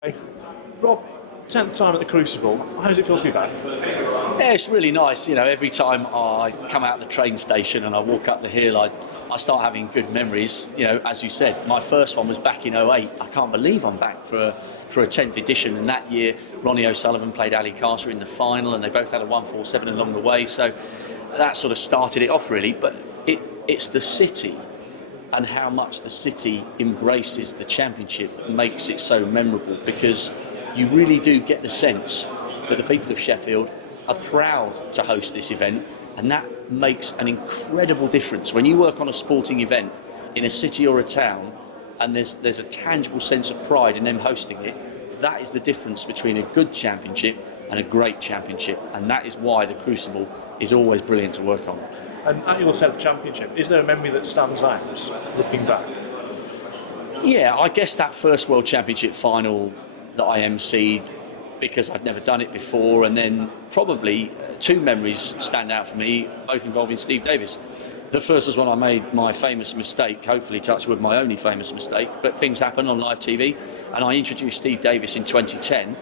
Hey, Rob, 10th time at the Crucible. How does it feel to be back? Yeah, it's really nice. Every time I come out of the train station and I walk up the hill, I start having good memories. As you said, my first one was back in '08. I can't believe I'm back for a 10th edition. And that year, Ronnie O'Sullivan played Ali Carter in the final, and they both had a 147 along the way. So that sort of started it off, really. But it's the city and how much the city embraces the championship that makes it so memorable, because you really do get the sense that the people of Sheffield are proud to host this event, and that makes an incredible difference. When you work on a sporting event in a city or a town and there's a tangible sense of pride in them hosting it, that is the difference between a good championship and a great championship, and that is why the Crucible is always brilliant to work on. And at your 10th championship, is there a memory that stands out looking back? Yeah, I guess that first World Championship final that I emceed, because I'd never done it before, and then probably two memories stand out for me, both involving Steve Davis. The first was when I made my famous mistake, hopefully touch wood, my only famous mistake, but things happen on live TV, and I introduced Steve Davis in 2010.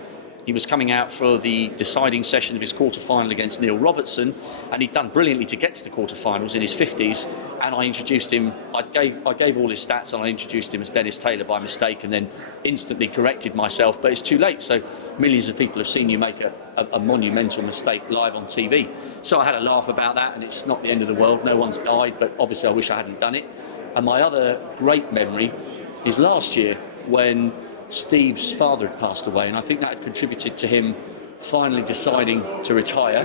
He was coming out for the deciding session of his quarter-final against Neil Robertson, and he'd done brilliantly to get to the quarter-finals in his 50s, and I introduced him, I gave all his stats, and I introduced him as Dennis Taylor by mistake, and then instantly corrected myself, but it's too late. So millions of people have seen you make a monumental mistake live on TV. So I had a laugh about that, and it's not the end of the world, no one's died, but obviously I wish I hadn't done it. And my other great memory is last year, when Steve's father had passed away, and I think that had contributed to him finally deciding to retire.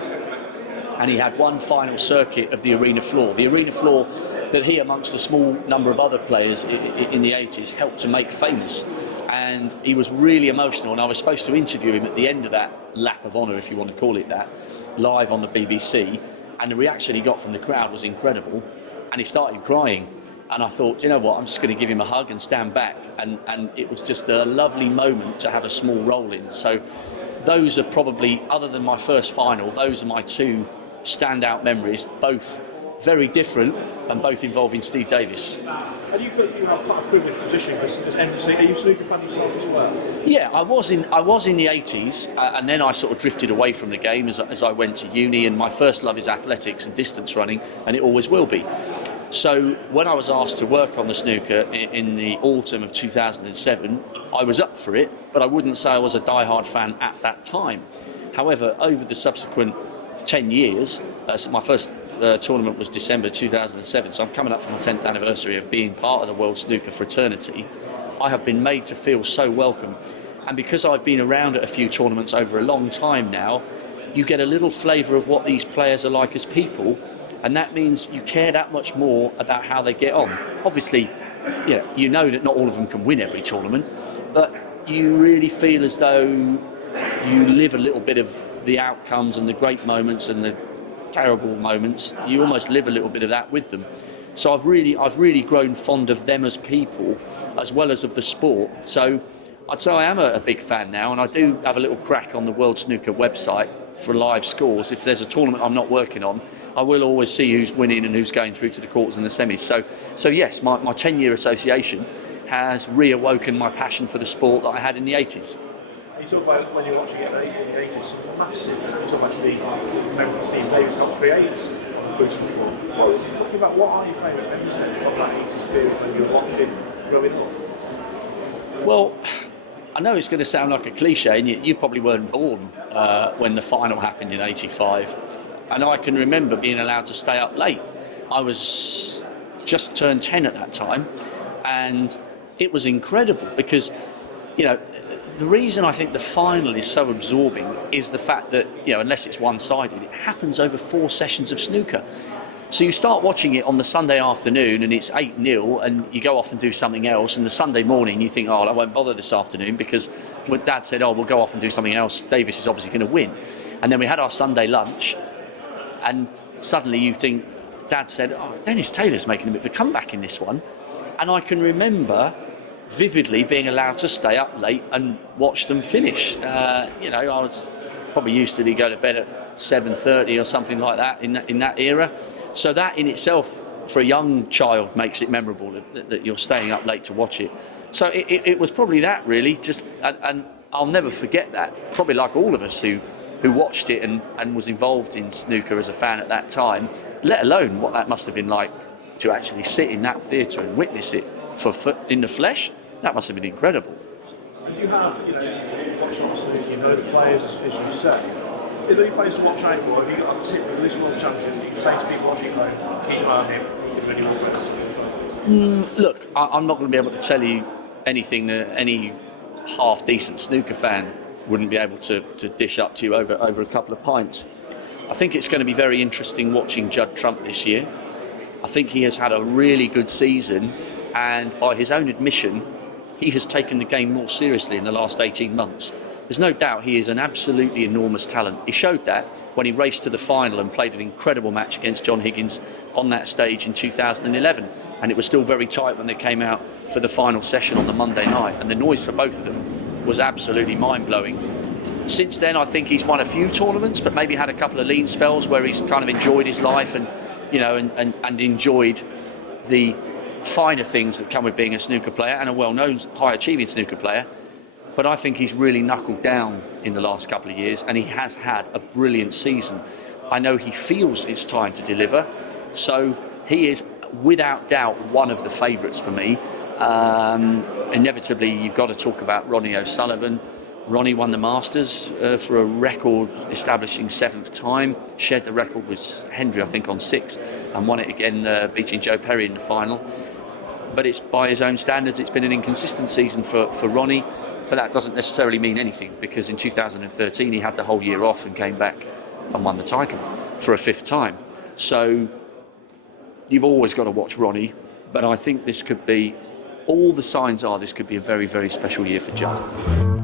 And he had one final circuit of the arena floor that he, amongst a small number of other players in the 80s, helped to make famous. And he was really emotional, and I was supposed to interview him at the end of that lap of honour, if you want to call it that, live on the BBC, and the reaction he got from the crowd was incredible, and he started crying. And I thought, you know what, I'm just going to give him a hug and stand back. And it was just a lovely moment to have a small role in. So those are probably, other than my first final, those are my two standout memories, both very different and both involving Steve Davis. And you feel you have quite a privileged position as MC. Are you a snooker fan yourself as well? Yeah, I was in the 80s, and then I sort of drifted away from the game as I went to uni, and my first love is athletics and distance running, and it always will be. So when I was asked to work on the snooker in the autumn of 2007, I was up for it, but I wouldn't say I was a die-hard fan at that time. However, over the subsequent 10 years, so my first tournament was December 2007, so I'm coming up from the 10th anniversary of being part of the World Snooker fraternity. I have been made to feel so welcome. And because I've been around at a few tournaments over a long time now, you get a little flavour of what these players are like as people, and that means you care that much more about how they get on. Obviously, you know that not all of them can win every tournament, but you really feel as though you live a little bit of the outcomes and the great moments and the terrible moments. You almost live a little bit of that with them. So I've really grown fond of them as people as well as of the sport. So I'd say I am a big fan now, and I do have a little crack on the World Snooker website for live scores. If there's a tournament I'm not working on, I will always see who's winning and who's going through to the quarters and the semis. So yes, my 10-year association has reawoken my passion for the sport that I had in the 80s. You talk about when you were watching it in the 80s, massive. You talk about the memory that Steve Davis helped create on the Crucible. Talking about what are your favourite memories from that 80s period when you were watching growing up? Well, I know it's going to sound like a cliche, and you probably weren't born when the final happened in '85. And I can remember being allowed to stay up late. I was just turned 10 at that time, and it was incredible because, the reason I think the final is so absorbing is the fact that, unless it's one-sided, it happens over 4 sessions of snooker. So you start watching it on the Sunday afternoon and it's 8-0, and you go off and do something else, and the Sunday morning you think, I won't bother this afternoon because when Dad said, we'll go off and do something else, Davis is obviously going to win. And then we had our Sunday lunch, and suddenly you think, Dad said, Dennis Taylor's making a bit of a comeback in this one. And I can remember vividly being allowed to stay up late and watch them finish. I was probably used to go to bed at 7:30 or something like that in that era. So that in itself, for a young child, makes it memorable that you're staying up late to watch it. So it was probably that really, just and I'll never forget that. Probably like all of us who watched it and was involved in snooker as a fan at that time, let alone what that must have been like to actually sit in that theatre and witness it in the flesh. That must have been incredible. And do you have, watching on snooker, you know the players, as you say. Is there any players to watch out for? Have you got a tip for this World Championship that you can say to people watching home, keep an eye on him, you can really look at? Look, I'm not going to be able to tell you anything that any half-decent snooker fan wouldn't be able to dish up to you over a couple of pints. I think it's going to be very interesting watching Judd Trump this year. I think he has had a really good season, and by his own admission, he has taken the game more seriously in the last 18 months. There's no doubt he is an absolutely enormous talent. He showed that when he raced to the final and played an incredible match against John Higgins on that stage in 2011. And it was still very tight when they came out for the final session on the Monday night. And the noise for both of them was absolutely mind-blowing. Since then, I think he's won a few tournaments, but maybe had a couple of lean spells where he's kind of enjoyed his life and enjoyed the finer things that come with being a snooker player and a well-known, high-achieving snooker player. But I think he's really knuckled down in the last couple of years, and he has had a brilliant season. I know he feels it's time to deliver, so he is without doubt one of the favourites for me. Inevitably, you've got to talk about Ronnie O'Sullivan. Ronnie won the Masters for a record-establishing 7th time, shared the record with Hendry, I think, on 6, and won it again, beating Joe Perry in the final. But it's by his own standards, it's been an inconsistent season for Ronnie, but that doesn't necessarily mean anything, because in 2013 he had the whole year off and came back and won the title for a 5th time. So you've always got to watch Ronnie, but I think this could be, all the signs are this could be a very, very special year for Judd.